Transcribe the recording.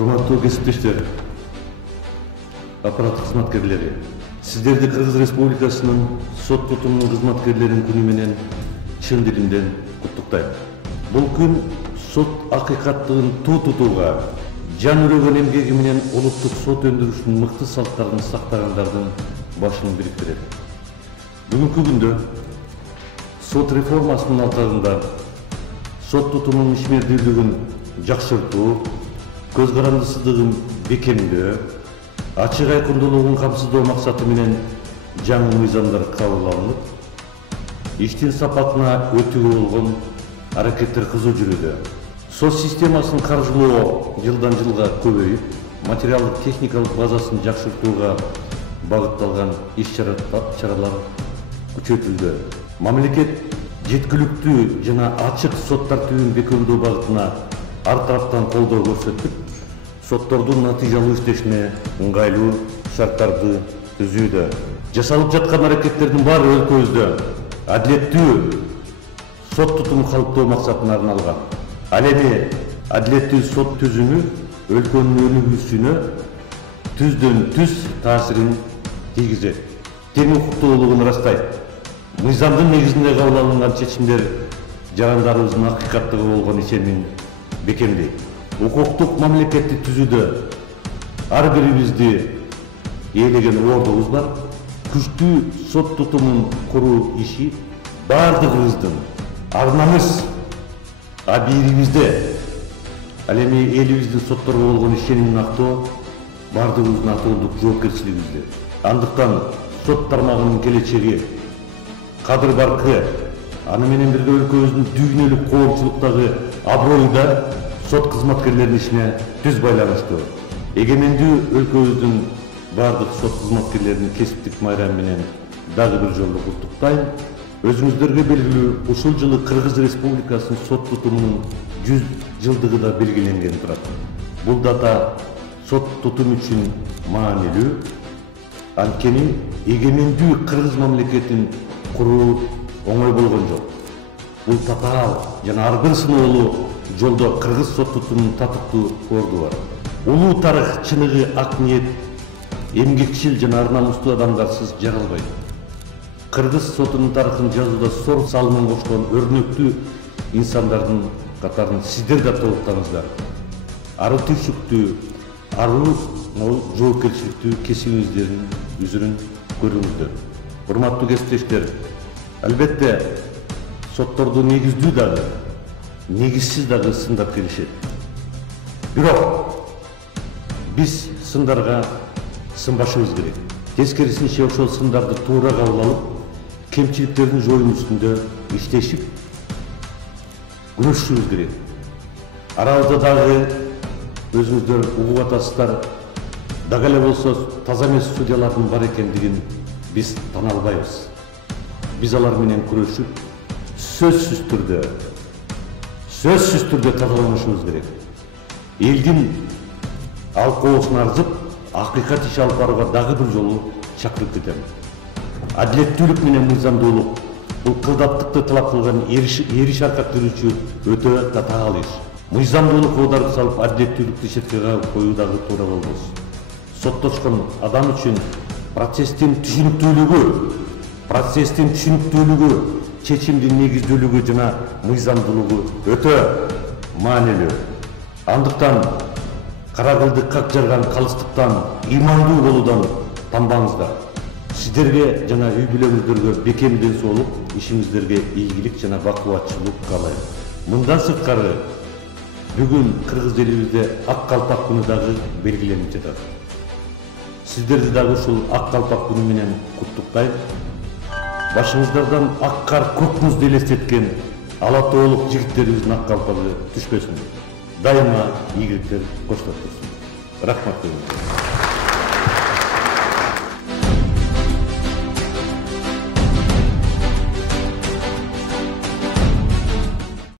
Урматтуу кесиптештер, аппарат кызматкерлери, сиздерди Кыргыз Республикасынын сот тутумунун кызматкерлеринин күнү менен чын дилимден куттуктайм. Бул күн сот акыйкаттыгын тутууга, жан өрөгөн эмгеги менен улуттук сот өндүрүшүнүн мыкты салттарын сактагандардын башын бириктирет. Бүгүнкү күндө сот реформасынын алкагында сот тутумунун ишмердүүлүгүн жакшыртуу, көз карандысыздыгын бекемдөө, ачык айкындуулугун камсыздоо максаты менен жаңы мыйзамдар кабыл алынып, иштин сапатына өтүүгө болгон аракеттер кызуу жүрүүдө. Сот системасын каржылоо жылдан жылга көбөйүп, материалдык техникалык базасын жакшыртууга багытталган иш-чаралар күчөтүлдү. Мамлекет жеткиликтүү жана ачык сот тартибин бекемдөө багытына ар тараптан колдоо көрсөтүп, соттордун натыйжалуу иштешине ыңгайлуу шарттарды түзүүдө. Жасалып жаткан аракеттердин баары өлкөбүздө адилеттүү сот тутуму калыптоо максатына арналган. Ал эми адилеттүү сот түзүмү өлкөнүн өнүгүүсүнө түздөн түз таасирин тийгизет. Тең укуктуулугун ырастайт. Мыйзамдын негизинде кабыл алынган чечимдер жарандарыбыздын акыйкаттыгы болгон ишенимин бекемдейт. Укуктук мамлекетти түзүүдө ар бирибизди ээлеген ордубуз бар. Күчтүү сот тутумун куруу иши бардыгыбыздын ар намыс абийирибизде. Ал эми элибиздин сотторго болгон ишенимин актоо бардыгыбыздын атоолдук жоопкерчилигибизде. Андыктан сот тармагынын келечеги кадыр баркы, аны менен бирге өлкөбүздүн дүйнөлүк коомчулуктагы аброю да сот кызматкерлеринин ишине түз байланыштуу. Эгемендүү өлкөбүздүн бардык сот кызматкерлеринин кесиптик майрамы менен дагы бир жолу куттуктайм. Өзүңүздөргө белгилүү, ушул жылы Кыргыз Республикасынын сот тутумунун 100 жылдыгы да белгиленген турат. Бул дата сот тутум үчүн маанилүү. Анткени эгемендүү Кыргыз мамлекетин куруу оңой болгон жок. Бул татаал жана ар бир сыноолуу жолдо Кыргыз сот тутумунун татыктуу орду бар. Улуу тарых, чыныгы, ак ниет, эмгекчил жана ар намустуу адамдарсыз жаралбайт. Кыргыз сотунун тарыхын жазууда сор салымын кошкон өрнөктүү инсандардын катарын сиздер да толуктаңыздар. Аруу түйшүктүү, аруу жоопкерчиликтүү кесибиңиздердин үзүрүн көрүңүздөр. Урматтуу кесиптештер, албетте сотторду негиздүү дагы, негизсиз дагы сындар келишет. Бирок биз сындарга сынбашыбыз керек. Тескерисинче ошол сындарды туура кабыл алып, кемчиликтердин жоюу үстүндө иштешип, күрөшүшүбүз керек. Арабызда дагы өзүңүздөр угуп атасыздар, дагы эле болсо таза эмес судьялардын бар экендигин биз тана албайбыз. Биз алар менен күрөшүп, сөзсүз түрдө тазаланышыбыз керек. Элдин алкоосун арзып, акыйкат иш алып барууга дагы бир жолу чакырып кетем. Адилеттүүлүк менен мыйзамдуулук бул кылдаттыкты талап кылган эриш аркак жүрүүчү өтө татаал иш. Мыйзамдуулук оодарып салып, адилеттүүлүктү четке коюу дагы туура болбос. Соттошкон адам үчүн процесстин түшүнүктүүлүгү, чечимдин негиздүүлүгү жана мыйзамдуулугу өтө маанилүү. Андыктан кара кылды как жарган калыстыктан, ыймандуу болуудан танбаңыздар. Сиздерге жана үй бүлөңүздөргө бекем ден соолук, ишиңиздерге ийгилик жана бакубатчылык каалайм. Мындан сырткары бүгүн Кыргыз элибизде ак калпак күнү дагы белгиленип жатат. Сиздерди дагы ушул ак калпак күнү менен куттуктайм. Башыңыздардан ак кар, көк музду элестеткен ала тоолук жигиттерибиздин ак калпагы түшпөсүн. Дайыма ийгиликтер коштоп турсун. Рахмат.